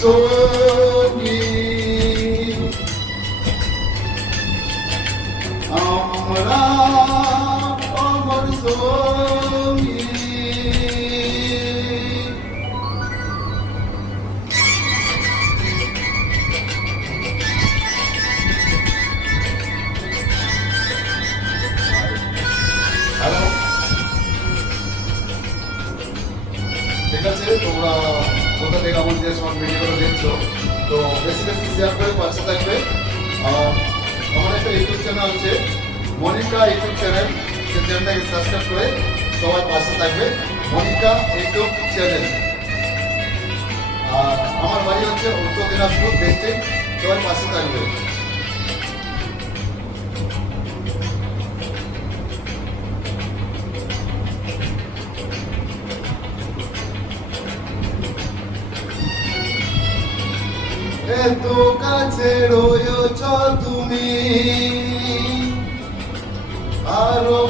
সঙ্গী আমরা অমর সঙ্গী। হ্যালো, ঠিক আছে, তোমরা কোথা থেকে আমাদের সব ভিডিওগুলো দেখছো, তো বেশি বেশি শেয়ার করে পাশে থাকবে। আর আমার একটা ইউটিউব চ্যানেল আছে, মনিকা ইউটিউব চ্যানেল, সেই চ্যানেলটাকে সাবস্ক্রাইব করে সবাই পাশে থাকবে, মনিকা ইউটিউব চ্যানেল। আর আমার বাড়ি হচ্ছে উত্তর দিনাজপুর ডিস্ট্রিক্ট, সবাই পাশে থাকবে। এত কাছে রয়েছ তুমি, আরো